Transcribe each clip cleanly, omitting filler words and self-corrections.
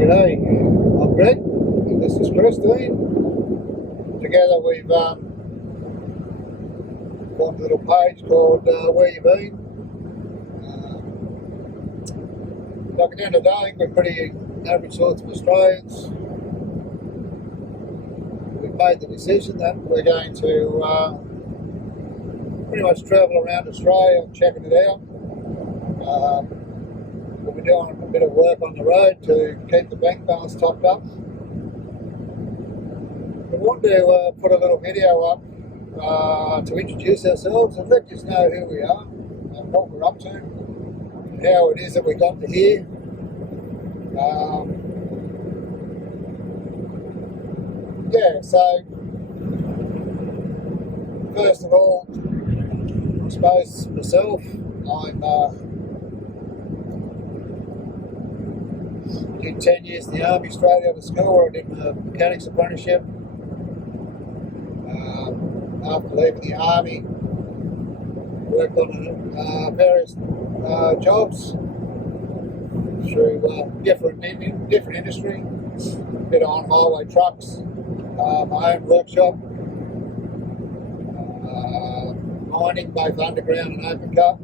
G'day, I'm Greg, and this is Christine. Together we've formed a little page called Where You Been. Like at the end of the day, I think we're pretty average sorts of Australians. We've made the decision that we're going to pretty much travel around Australia and checking it out. We'll be doing a bit of work on the road to keep the bank balance topped up. We want to put a little video up to introduce ourselves and let you know who we are and what we're up to and how it is that we got to here. So first of all, I suppose myself, I'm did 10 years in the army, straight out of school where I did my mechanics apprenticeship. After leaving the army, worked on various jobs through different industry, bit on highway trucks, my own workshop, mining, both underground and open cut.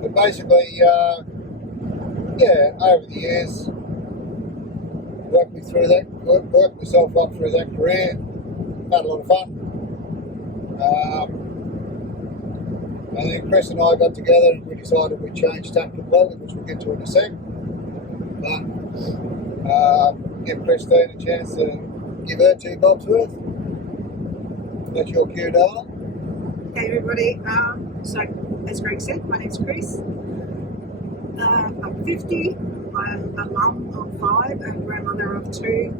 But basically, over the years, worked myself up through that career, had a lot of fun. And then Chris and I got together and we decided we'd change tack completely, which we'll get to in a sec. But give Christine a chance to give her 2 bobs worth. That's your cue, darling. Hey everybody, so as Greg said, my name's Chris. I'm 50, I'm a mum of 5 and grandmother of 2,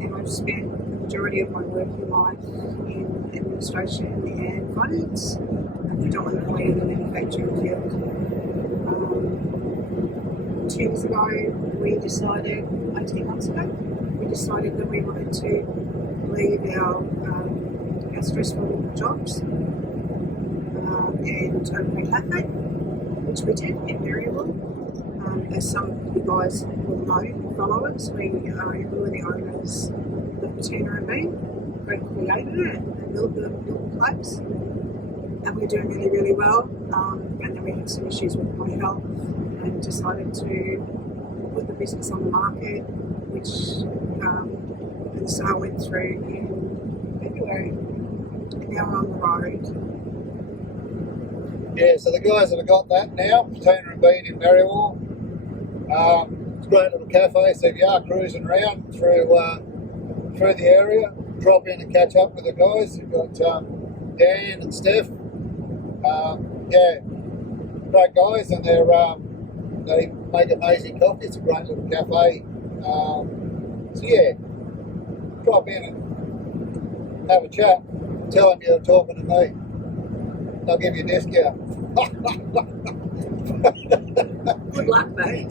and I've spent the majority of my working life in administration and finance, and predominantly in the manufacturing field. 2 years ago, 18 months ago, we decided that we wanted to leave our stressful jobs and open a cafe, which we did in Maryville. As some of you guys will know, followers, we are the owners of Patina and Bean. Greg created it and built the place, and we're doing really, really well. And then we had some issues with my health and decided to put the business on the market, which the sale went through in February. And now we're on the road. Yeah, so the guys that have got that now, Patina and Bean in Maryville. It's a great little cafe, so if you are cruising around through the area, drop in and catch up with the guys. You've got Dan and Steph. Great guys, and they make amazing coffee. It's a great little cafe. Drop in and have a chat. Tell them you're talking to me. They'll give you a discount. Good luck, mate.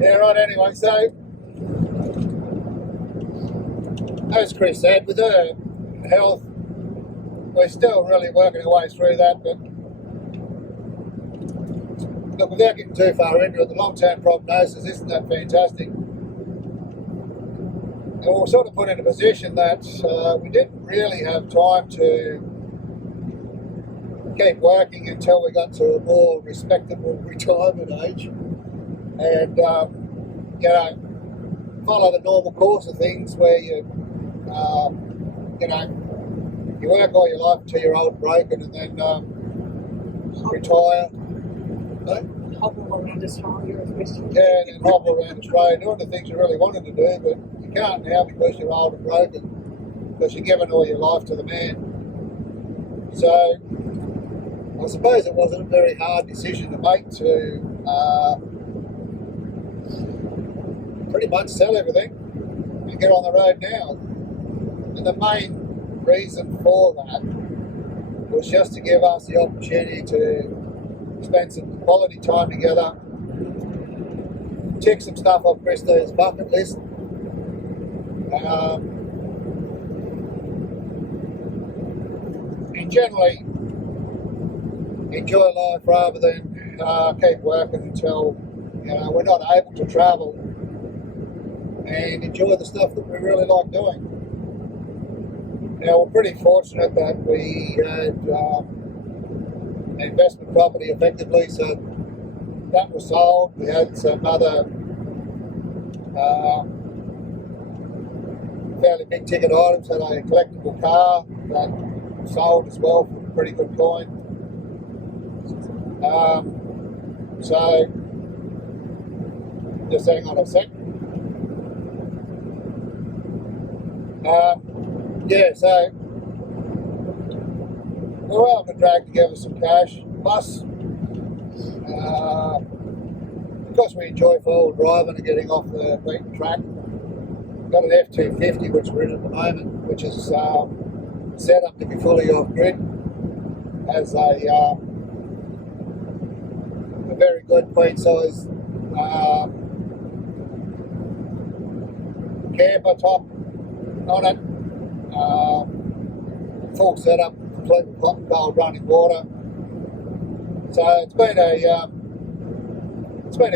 Yeah, right, anyway, so as Chris said, with her health, we're still really working our way through that, but look, without getting too far into it, the long-term prognosis isn't that fantastic. And we were sort of put in a position that we didn't really have time to keep working until we got to a more respectable retirement age, and follow the normal course of things where you work all your life until you're old and broken, and then retire. Hobble around Australia, and then hobble around Australia, doing the things you really wanted to do, but you can't now because you're old and broken, because you're giving all your life to the man. So I suppose it wasn't a very hard decision to make to pretty much sell everything and get on the road now. And the main reason for that was just to give us the opportunity to spend some quality time together, tick some stuff off Christine's bucket list, and generally enjoy life rather than keep working until we're not able to travel and enjoy the stuff that we really like doing. Now, we're pretty fortunate that we had an investment property effectively, so that was sold. We had some other fairly big ticket items, had a collectible car that sold as well for a pretty good coin. So, just hang on a sec. So we were able to drag together some cash. Plus, because we enjoy four-wheel driving and getting off the beaten track, we've got an F250 which we're in at the moment, which is set up to be fully off-grid, as a very good queen-size camper top on it, full setup, complete with hot and cold running water. So it's been a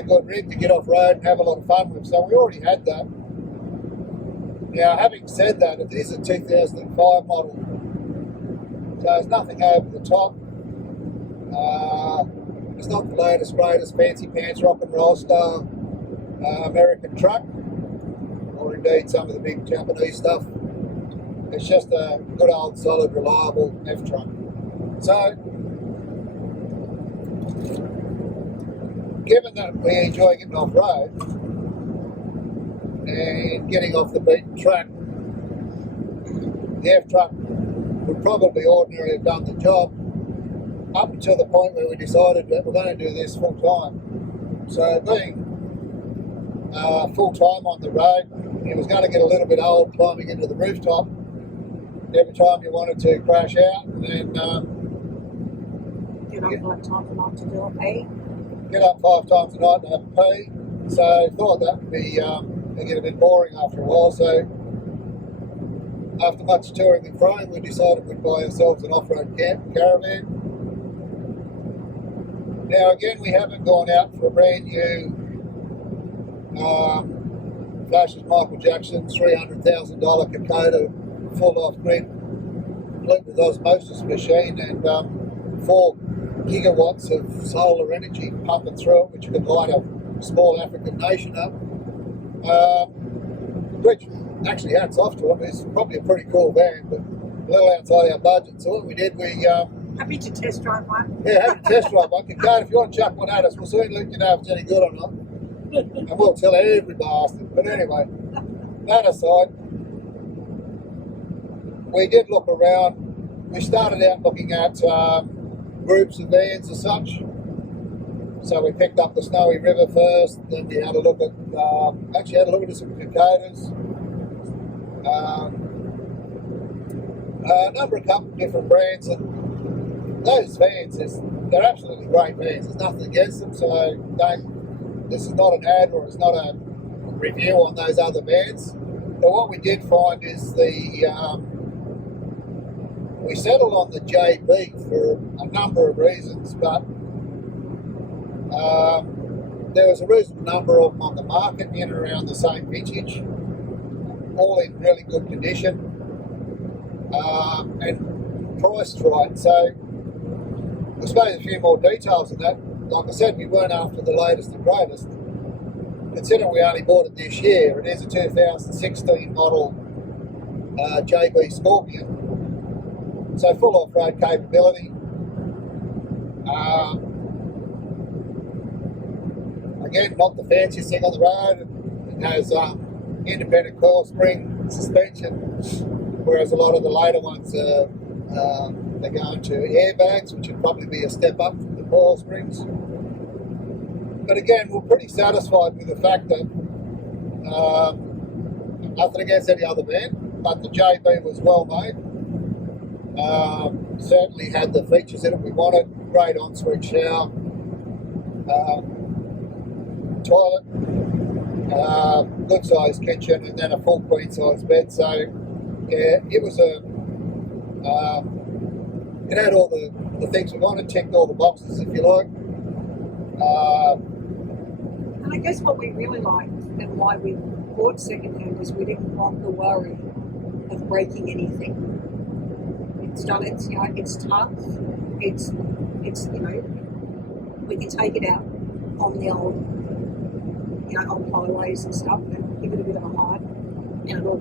good rig to get off road and have a lot of fun with. So we already had that. Now, having said that, it is a 2005 model, so there's nothing over the top. It's not the latest, greatest, fancy pants, rock and roll style American truck, or indeed some of the big Japanese stuff. It's just a good old, solid, reliable F truck. So, given that we enjoy getting off road and getting off the beaten track, the F truck would probably ordinarily have done the job up until the point where we decided that we're going to do this full time. So being full time on the road, it was going to get a little bit old climbing into the rooftop every time you wanted to crash out, and then Get up like time for night to do it, get up 5 times a night and have a pee. So thought that would be get a bit boring after a while. So after much touring and froing, we decided we'd buy ourselves an off-road caravan. Now again, we haven't gone out for a brand new flashes Michael Jackson $300,000 Kokoda full off-grid, complete with osmosis machine and 4 gigawatts of solar energy pumping through it, which could light a small African nation up. Which actually, hats off to it. It's probably a pretty cool van, but a little outside our budget. So what we did, happy to test drive one. Yeah, have a test drive one. If you want to chuck one at us, we'll soon let you know if it's any good or not. And we'll tell every bastard. But anyway, that aside, we did look around. We started out looking at groups of vans as such. So we picked up the Snowy River first, then we had a look at, some Kokodas. A number of different brands, and those vans, they're absolutely great vans. There's nothing against them, so this is not an ad or it's not a review on those other vans. But what we did find is we settled on the JB for a number of reasons, but there was a reasonable number of them on the market in and around the same vintage, all in really good condition, and priced right. So I suppose a few more details on that. Like I said, we weren't after the latest and greatest. Considering we only bought it this year, it is a 2016 model JB Scorpion. So full off-road capability. Again, not the fanciest thing on the road. It has independent coil spring suspension, whereas a lot of the later ones they're going to airbags, which would probably be a step up from the coil springs. But again, we're pretty satisfied with the fact that nothing against any other van, but the JB was well made. Certainly had the features in it we wanted. Great ensuite shower, toilet, good sized kitchen, and then a full queen size bed. So yeah, it was it had all the things we wanted, ticked all the boxes if you like. And I guess what we really liked and why we bought secondhand is we didn't want the worry of breaking anything. It's done. It's it's tough. It's we can take it out on the old on highways and stuff and give it a bit of a hide, and it all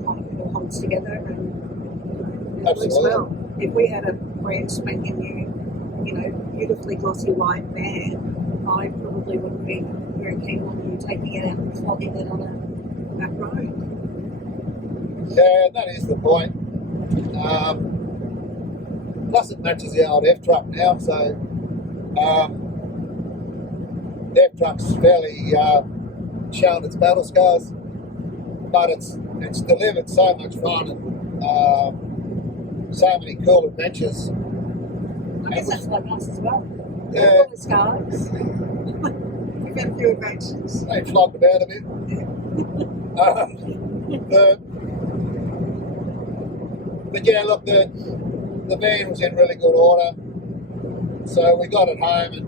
holds together and it works well. If we had a brand spanking new, beautifully glossy white van, I probably wouldn't be very keen on you taking it out and flogging it on a back road. Yeah, that is the point. Plus it matches the old F-Truck now, so the F-Truck's fairly shown its battle scars, but it's delivered so much fun and so many cool adventures. I guess that's like us as well. Yeah. All the scars. We've had a few adventures. They flogged about a bit. But yeah, look, the van was in really good order, so we got it home, and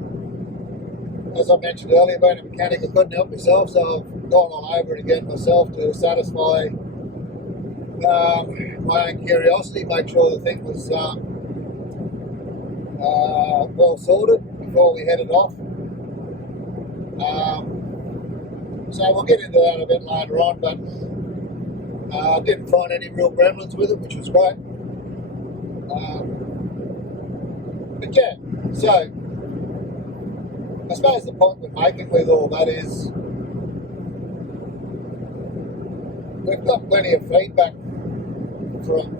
as I mentioned earlier, being a mechanic, I couldn't help myself, so I've gone all over it again myself to satisfy my own curiosity, make sure the thing was well sorted before we headed off. So we'll get into that a bit later on, but I didn't find any real gremlins with it, which was great. But yeah, so I suppose the point we're making with all that is we've got plenty of feedback from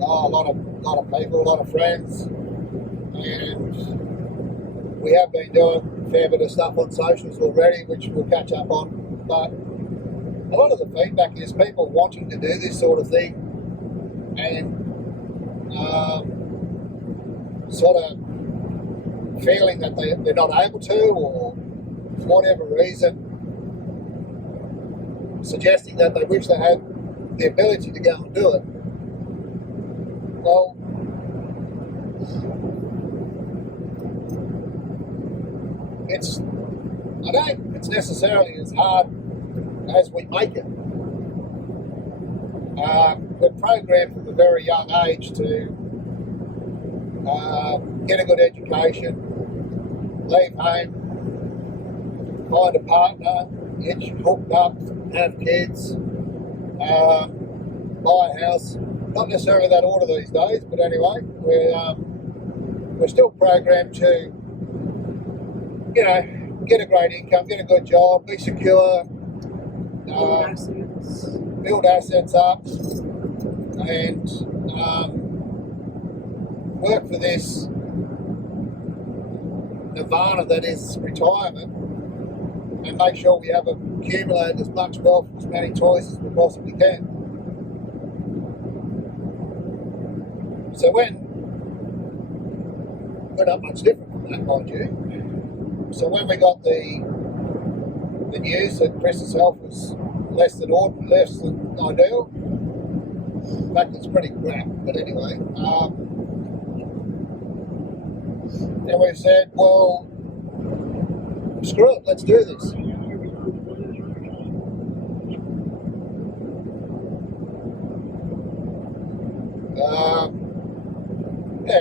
a lot of people, a lot of friends, and we have been doing a fair bit of stuff on socials already, which we'll catch up on. But a lot of the feedback is people wanting to do this sort of thing and sort of feeling that they're not able to, or for whatever reason, suggesting that they wish they had the ability to go and do it. Well, I don't think it's necessarily as hard as we make it. We're programmed from a very young age to get a good education, leave home, find a partner, get hooked up, have kids, buy a house. Not necessarily that order these days, but anyway, we're still programmed to, get a great income, get a good job, be secure, build assets up, and work for this nirvana that is retirement, and make sure we have accumulated as much wealth, as many toys as we possibly can. So we're not much different from that, mind you. So when we got the news that Chris's health was less than ideal, in fact it's pretty crap, but anyway, and we said, well, screw it, let's do this.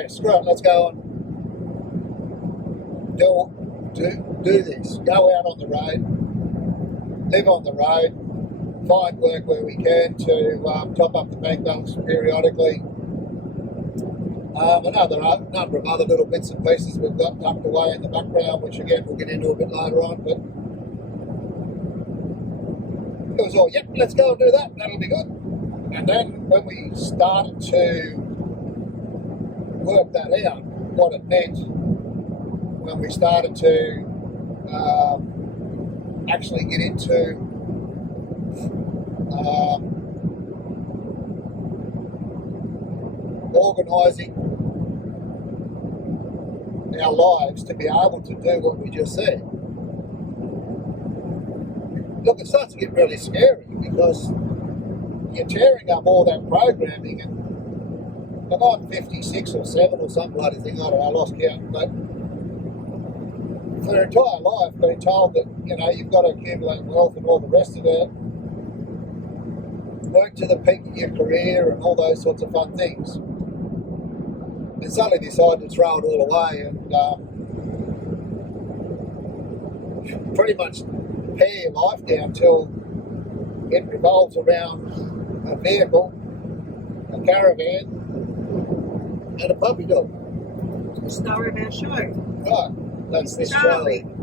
Screw it, let's go and do this. Go out on the road, live on the road, find work where we can to top up the bank balance periodically. Another number of other little bits and pieces we've got tucked away in the background, which again we'll get into a bit later on, but it was all, yep, let's go and do that, that'll be good. And then when we started to work that out, what it meant, when we started to actually get into organising our lives to be able to do what we just said. Look, it starts to get really scary because you're tearing up all that programming, and I'm on 56 or 7 or some bloody thing, I don't know, I lost count, but for their entire life been told that, you know, you've got to accumulate wealth and all the rest of it, work to the peak of your career and all those sorts of fun things. And suddenly decide to throw it all away and pretty much pare your life down till it revolves around a vehicle, a caravan, and a puppy dog. The star of our show. Right, that's Miss Charlie. Charlie.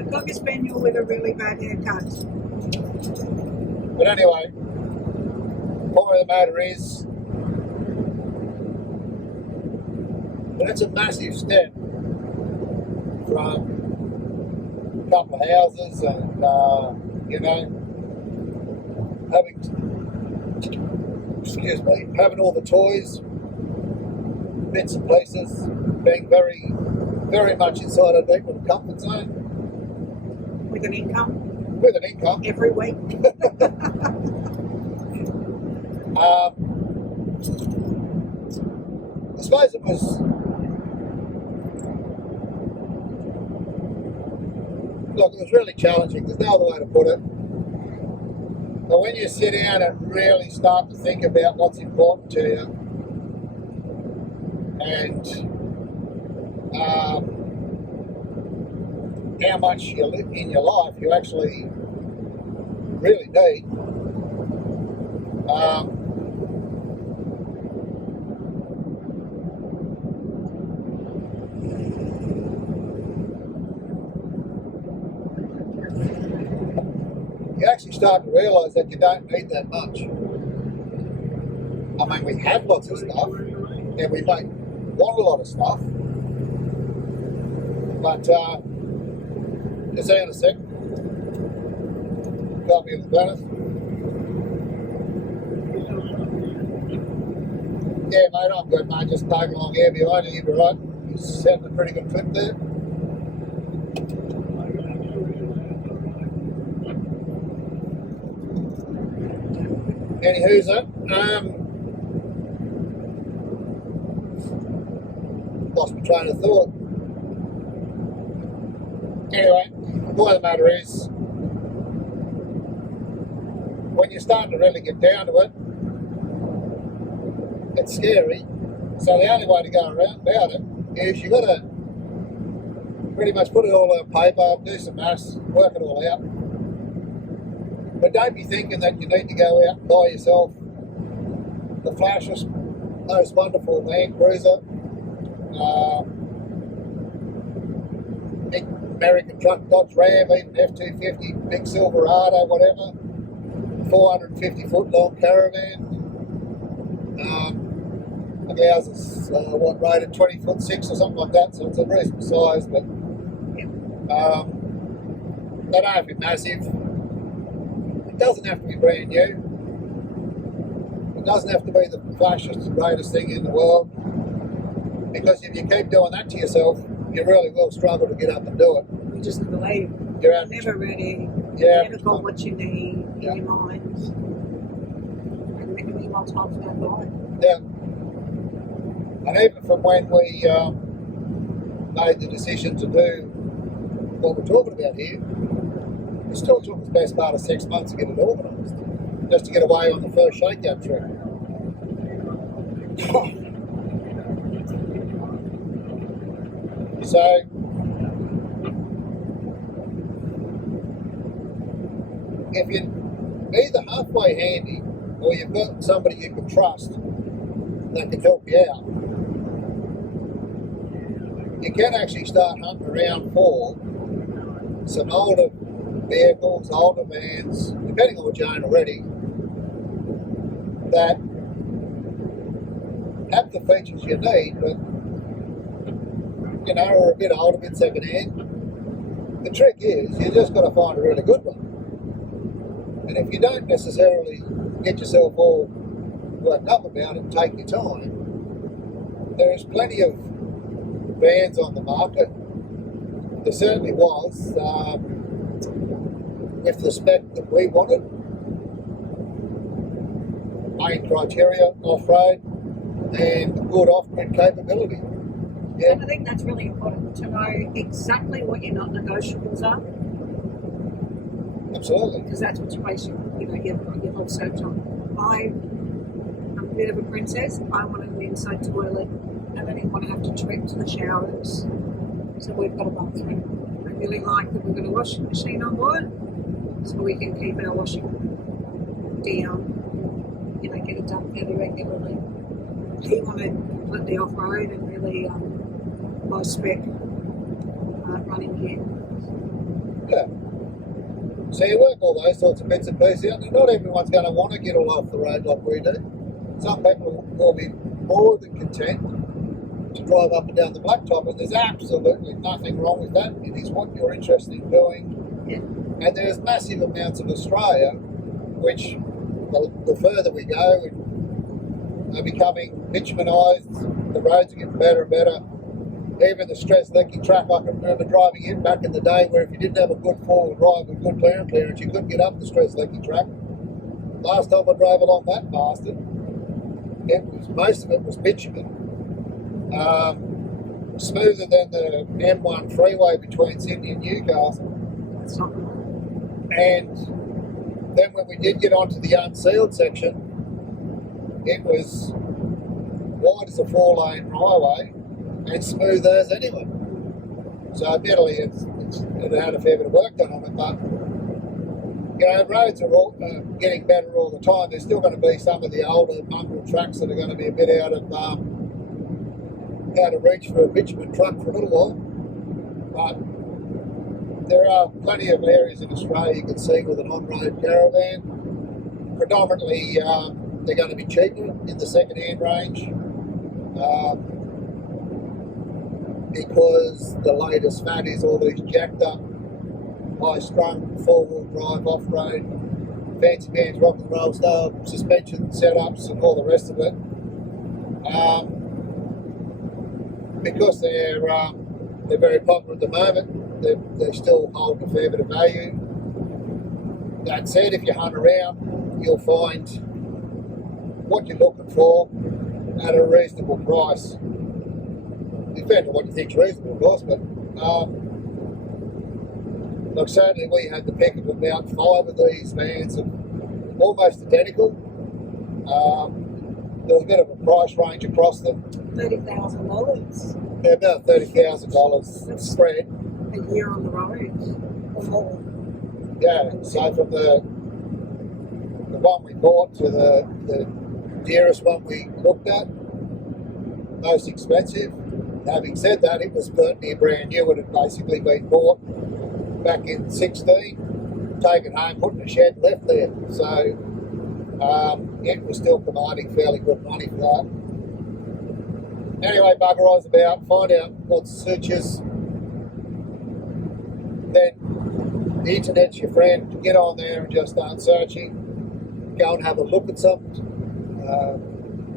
A Cocker Spaniel with a really bad haircut. But anyway, point of the matter is that it's a massive step from a couple of houses and, you know, having all the toys, bits and pieces, being very, very much inside a deep little comfort zone. With an income With an income. every week. I suppose it was. Look, it was really challenging. There's no other way to put it. But when you sit down and really start to think about what's important to you, and how much you live in your life you actually really need, you actually start to realise that you don't need that much. I mean, we have lots of stuff, and we may want a lot of stuff, but just hang on a sec. Copy of the planet. Yeah, mate, I'm good, mate. Just tagging along here behind you. You'll be right. You're setting a pretty good clip there. Anywho's that? Lost my train of thought. Anyway, the point of the matter is, when you're starting to really get down to it, it's scary. So the only way to go around about it is you've got to pretty much put it all on paper, do some maths, work it all out. But don't be thinking that you need to go out and buy yourself the flashiest, most wonderful Land Cruiser, big American truck, Dodge Ram, even F-250, big Silverado, whatever, 450 foot long caravan. I think ours is rated 20 foot 6 or something like that, so it's a reasonable size, but they don't have to be massive. It doesn't have to be brand new. It doesn't have to be the flashiest and greatest thing in the world, because if you keep doing that to yourself, you really will struggle to get up and do it. You just believe. You're out, Never ready. yeah, Never got what you need in Yeah. your mind. And meanwhile, time's going by. yeah. And even from when we made the decision to do what we're talking about here, it still took us the best part of 6 months to get it organised, just to get away on the first shakedown trip. So, if you're either halfway handy or you've got somebody you can trust that can help you out, you can actually start hunting around for some older vehicles, older vans, depending on what you own already, that have the features you need, but you know, are a bit old, a bit second hand. The trick is you just got to find a really good one. And if you don't necessarily get yourself all worked up about it and take your time, there is plenty of vans on the market. There certainly was, with the spec that we wanted. Main criteria, off-road and good off-grid capability. Yeah. And I think that's really important to know exactly what your non-negotiables are, Absolutely. because that's what you base your whole search on. I'm a bit of a princess. I wanted an inside toilet, and I didn't want to have to trek to the showers. So we've got a bathroom. I really like that we've got a washing machine on board, so we can keep our washing down, get it done fairly regularly. He wanted completely off-road and really low-spec running gear. Yeah. So you work all those sorts of bits and pieces out, and not everyone's going to want to get all off the road like we do. Some people will be more than content to drive up and down the blacktop, and there's absolutely nothing wrong with that. It is what you're interested in doing. Yeah. And there's massive amounts of Australia, which the further we go, are becoming bitumenised. The roads are getting better and better. Even the stress leaking track, I can remember driving in back in the day where if you didn't have a good four-wheel drive with good clearance, you couldn't get up the stress leaking track. Last time I drove along that bastard, most of it was bitumen. Smoother than the M1 freeway between Sydney and Newcastle. That's not right. And then when we did get onto the unsealed section, it was wide as a 4-lane highway and smooth as anyway. So admittedly, it had a fair bit of work done on it, but roads are all, getting better all the time. There's still going to be some of the older mongrel tracks that are going to be a bit out of reach for a bitumen truck for a little while. But there are plenty of areas in Australia you can see with an on-road caravan. Predominantly, they're going to be cheaper in the second-hand range because the latest fad is all these jacked up, high-strung, four-wheel drive, off-road, fancy bands, rock and roll style suspension setups and all the rest of it. Because they're very popular at the moment, they still hold a fair bit of value. That said, if you hunt around, you'll find what you're looking for at a reasonable price. Depending on what you think's reasonable, of course, but look, certainly we had the pick of about 5 of these vans, almost identical. There was a bit of a price range across them. $30,000. Yeah, about $30,000 spread. A year on the road or more. Yeah, so from the one we bought to the dearest one we looked at, most expensive. Having said that, it was near brand new. It had basically been bought back in 16, taken home, put in a shed, left there. So it was still commanding fairly good money for that. Anyway, bugger eyes about, find out what suits you. Then the internet's your friend. Get on there and just start searching. Go and have a look at something.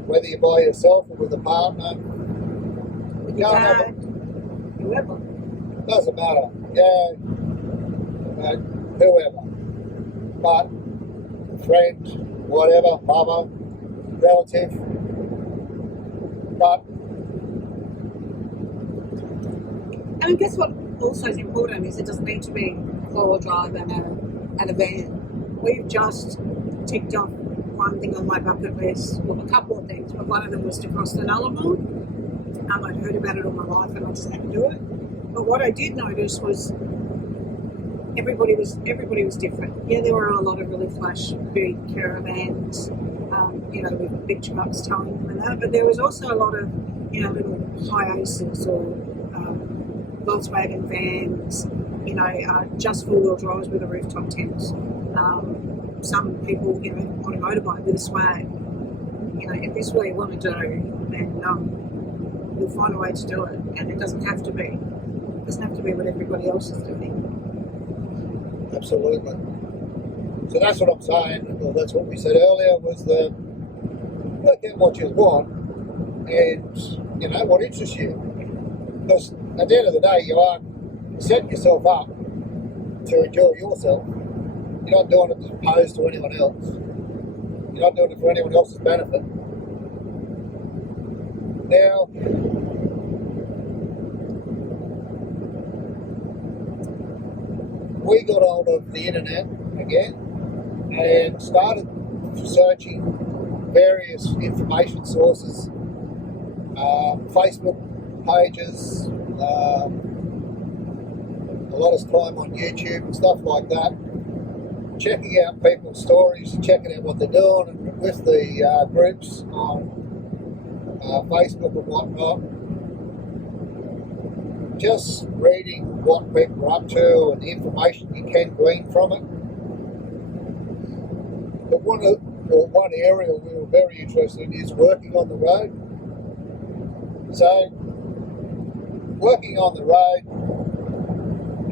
Whether you're by yourself or with a partner. With your dad, whoever. Doesn't matter. Yeah. Whoever. But friend, whatever, mother, relative. But I guess what also is important is it doesn't need to be a four-wheel drive and a van. We've just ticked off one thing on my bucket list, well, a couple of things, but one of them was to cross the Nullarbor. I'd heard about it all my life and I just had to do it. But what I did notice was everybody was different. Yeah, there were a lot of really flash big caravans, with big trucks towing them and that, but there was also a lot of, little Hiaces or Volkswagen vans, just four-wheel drives with a rooftop tent. Some people, on a motorbike with a swag. If this is what you want to do, then we'll find a way to do it. And it doesn't have to be what everybody else is doing. absolutely. So that's what I'm saying, or that's what we said earlier, was that work out what you want and, what interests you. Because at the end of the day, you are setting yourself up to enjoy yourself. You're not doing it as opposed to anyone else. You're not doing it for anyone else's benefit. Now, we got hold of the internet again and started searching various information sources, Facebook pages, a lot of time on YouTube and stuff like that, checking out people's stories, checking out what they're doing, and with the groups on Facebook and whatnot, just reading what people are up to and the information you can glean from it. But one area we were very interested in is working on the road. So, working on the road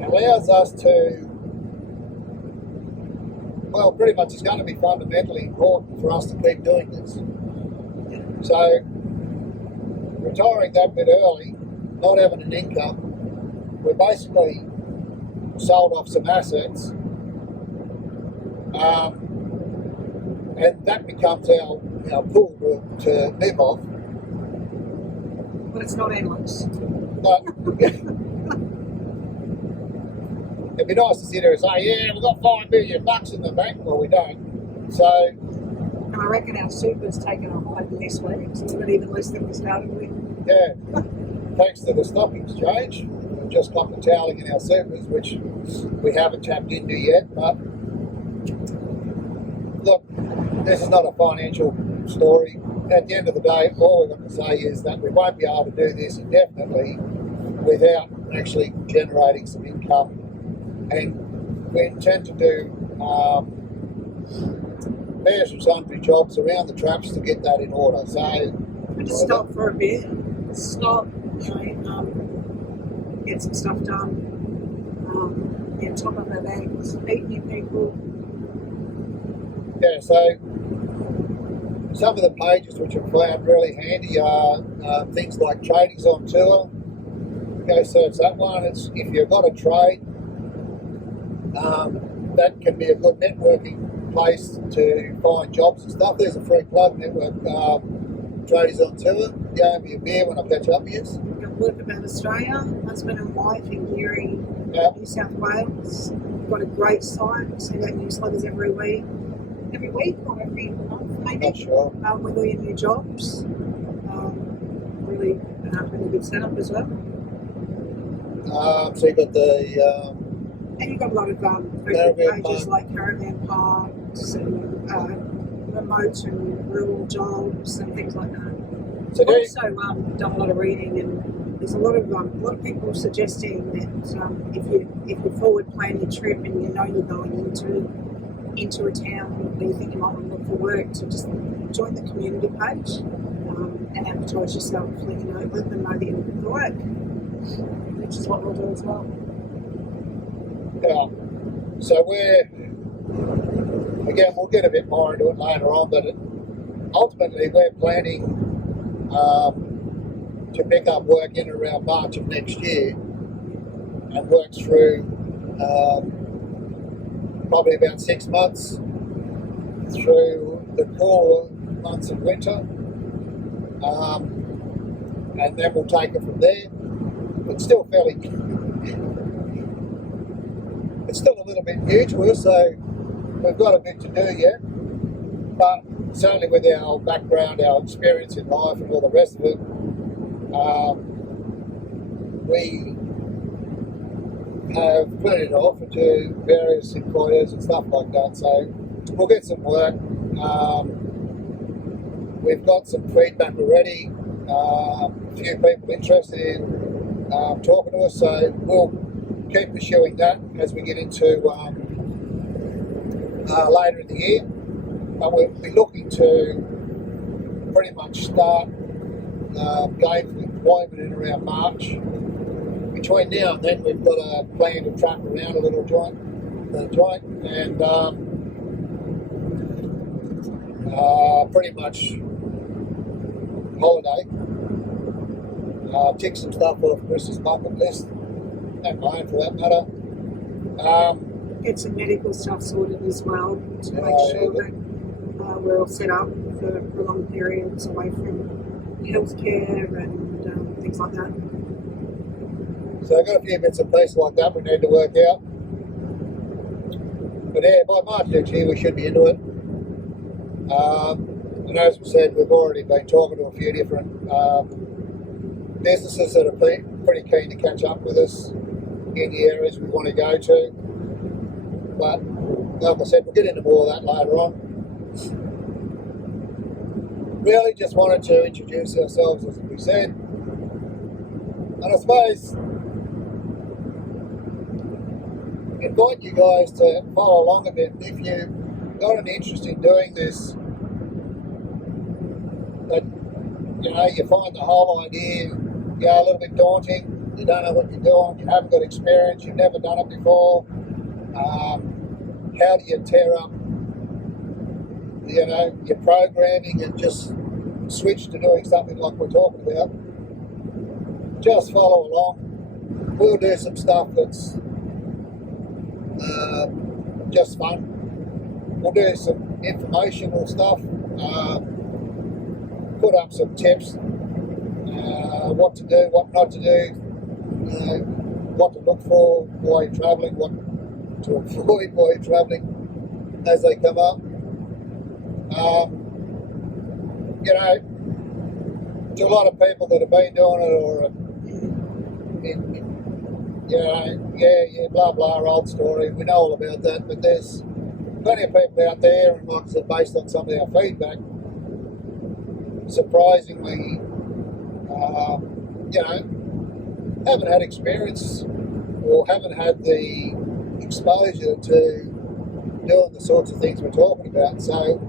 allows us to, well, pretty much it's going to be fundamentally important for us to keep doing this. So, retiring that bit early, not having an income, we basically sold off some assets, and that becomes our pool to live off. But it's not endless. But it'd be nice to sit there and say, yeah, we've got $5 million in the bank. Well, we don't. So, And I reckon our super's taken a hike this week, so we've got even less than we started with. yeah, thanks to the stock exchange, we've just got the toweling in our supers, which we haven't tapped into yet. But look, this is not a financial story. At the end of the day, all we've got to say is that we won't be able to do this indefinitely without actually generating some income. And we intend to do various and sundry jobs around the traps to get that in order. So, We just stop for a bit, stop, get some stuff done, get top of our bags, meet new people. yeah, so some of the pages which I've found really handy are things like Tradies on Tour. Go search that one. It's if you've got a trade, that can be a good networking place to find jobs and stuff. There's a free plug network, Tradies on Tour. Go have me a beer when I catch up with you. We've got Work About Australia, husband and wife in Geary, Yeah. New South Wales. We've got a great site, send out newsletters every week or every month Not maybe. sure. With all your new jobs. Really good setup as well. So you've got the And you've got a lot of Facebook Caravan pages Park. like Caravan Parks and remote and rural jobs and things like that. so do you, Also, done a lot of reading, and there's a lot of people suggesting that if you forward plan your trip and you know you're going into a town where you think you might want to look for work, to just join the community page and advertise yourself. Let them know that you're looking for work, which is what we'll do as well. yeah. So we'll get a bit more into it later on, but ultimately we're planning to pick up work in around March of next year and work through probably about 6 months through the cooler months of winter, and then we'll take it from there. It's still it's still a little bit new to us, so we've got a bit to do yet, but certainly with our background, our experience in life and all the rest of it, we have put it offer to various employers and stuff like that, so we'll get some work. We've got some feedback already, a few people interested in talking to us, so we'll keep pursuing that as we get into later in the year. And we'll be looking to pretty much start gainful employment in around March. Between now and then, we've got a plan to trap around a little joint, and pretty much holiday. Tick some stuff off Chris's bucket list, and mine for that matter. Get some medical stuff sorted as well to make sure that we're all set up for prolonged periods away from healthcare and things like that. So I've got a few bits and pieces like that we need to work out. But yeah, by March next year we should be into it. And as we said, we've already been talking to a few different businesses that are pretty keen to catch up with us in the areas we want to go to. But like I said, we'll get into more of that later on. Really just wanted to introduce ourselves, as we said. And I suppose invite you guys to follow along a bit. If you've got an interest in doing this, but you find the whole idea a little bit daunting, you don't know what you're doing, you haven't got experience, you've never done it before, how do you tear up your programming and just switch to doing something like we're talking about? Just follow along. We'll do some stuff that's just fun. We'll do some informational stuff, put up some tips, what to do, what not to do, what to look for while you're travelling, what to avoid while you're travelling as they come up. To a lot of people that have been doing it or blah blah, old story, we know all about that, but there's plenty of people out there, and like I said, based on some of our feedback, surprisingly, haven't had experience or haven't had the exposure to doing the sorts of things we're talking about, so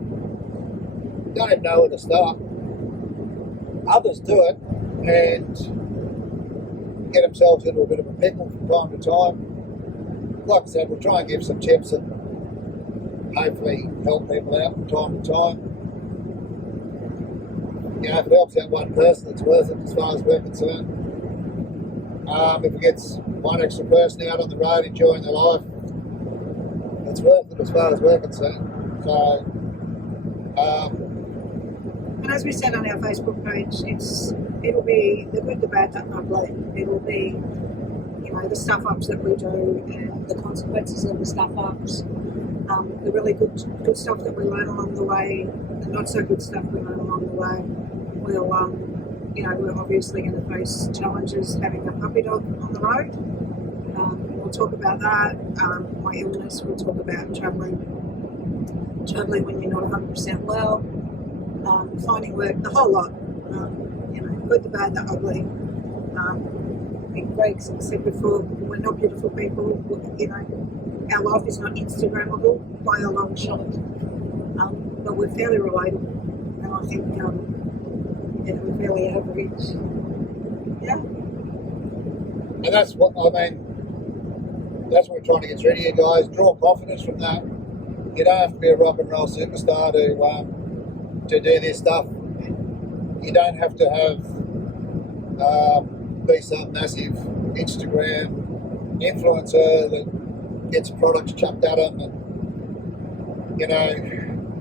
don't know where to start. Others do it and get themselves into a bit of a pickle from time to time. Like I said, we'll try and give some tips and hopefully help people out from time to time. If it helps out one person, it's worth it as far as we're concerned. If it gets one extra person out on the road enjoying their life, it's worth it as far as we're concerned. So, and as we said on our Facebook page, it'll be the good, the bad, the ugly. It'll be, the stuff ups that we do and the consequences of the stuff ups. The really good stuff that we learn along the way, the not so good stuff we learn along the way. We'll, we're obviously going to face challenges having a puppy dog on the road. We'll talk about that. My illness. We'll talk about travelling when you're not 100% well. Finding work, the whole lot. Good, the bad, the ugly. Greg said before, we're not beautiful people. Our life is not Instagrammable by a long shot, but we're fairly relatable, and I think we're fairly average. Yeah. And that's what that's what we're trying to get through to you guys. Draw confidence from that. You don't have to be a rock and roll superstar to do this stuff. You don't have to have be some massive Instagram influencer that gets products chucked at them, and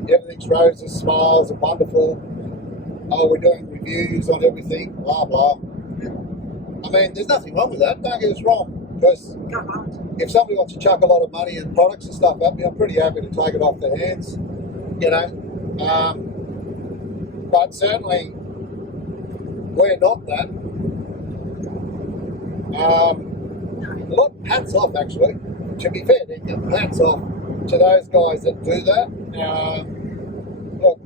everything's roses, smiles, and wonderful. Oh, we're doing reviews on everything, blah blah. There's nothing wrong with that. Don't get us wrong, because if somebody wants to chuck a lot of money and products and stuff at me, I'm pretty happy to take it off their hands. But certainly we're not that. Hats off, actually. To be fair, hats off to those guys that do that. Look,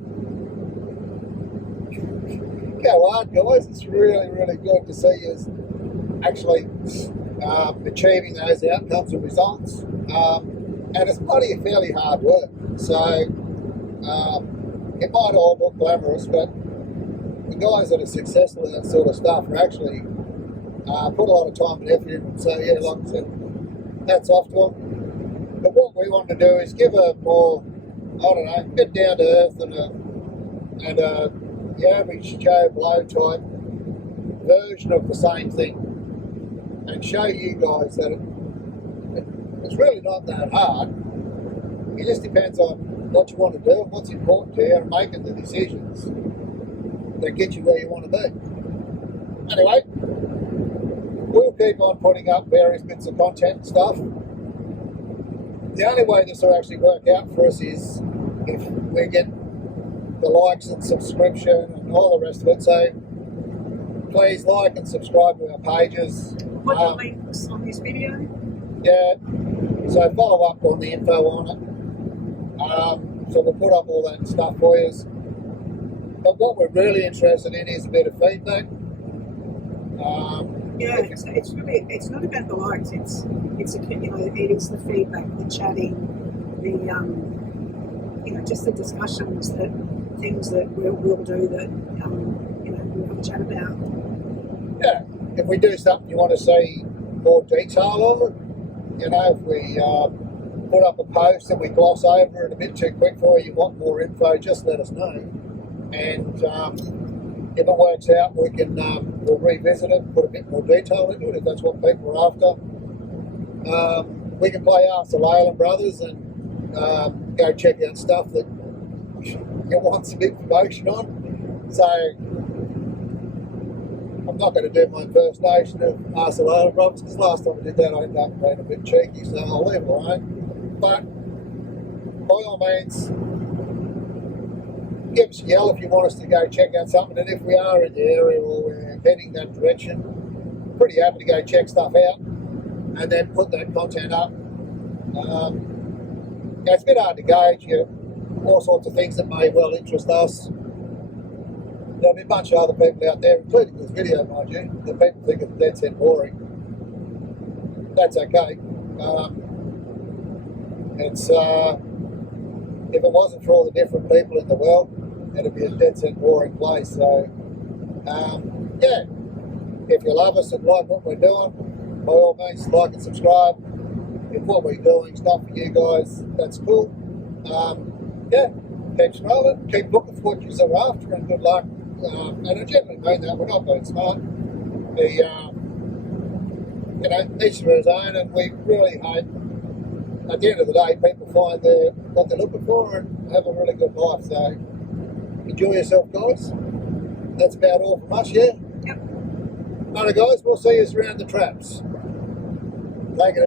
go hard, guys. It's really, really good to see you actually achieving those outcomes and results. And it's fairly hard work. So it might all look glamorous, but the guys that are successful in that sort of stuff are actually put a lot of time and effort in. So yeah, like I said, hats off to them. But what we want to do is give a more, a bit down to earth and the average Joe Blow type version of the same thing, and show you guys that it's really not that hard. It just depends on what you want to do and what's important to you, and making the decisions that get you where you want to be. Anyway, we'll keep on putting up various bits of content and stuff. The only way this will actually work out for us is if we get the likes and subscription and all the rest of it. So please like and subscribe to our pages. Put the links on this video. Yeah, so follow up on the info on it. So we'll put up all that stuff for you. But what we're really interested in is a bit of feedback. Yeah, it's really, it's not about the likes. It's it is the feedback, the chatting, the just the discussions, that things that we'll do that we'll have a chat about. Yeah, if we do something you want to see more detail of it, if we put up a post and we gloss over it a bit too quick for you want more info, just let us know. And if it works out, we can we'll revisit it, put a bit more detail into it if that's what people are after. We can play Ask the Leyland Brothers and go check out stuff that you want some information on. So I'm not going to do my impersonation of Ask the Leyland Brothers because last time I did that I ended up being a bit cheeky, so I'll leave it alone. But by all means, give us a yell if you want us to go check out something, and if we are in the area or we're heading that direction, pretty happy to go check stuff out and then put that content up. It's a bit hard to gauge all sorts of things that may well interest us. There'll be a bunch of other people out there, including this video, mind you, that people think it's dead set boring. That's okay. If it wasn't for all the different people in the world, it'd be a dead set boring place. So, if you love us and like what we're doing, by all means, like and subscribe. If what we're doing is not for you guys, that's cool. Keep scrolling, keep looking for what you're after, and good luck. And I generally mean that, we're not being smart. Each to his own, and we really hope at the end of the day people find what they're looking for and have a really good life. So enjoy yourself, guys. That's about all from us, yeah? Yep. Alright guys, we'll see you around the traps. Take it.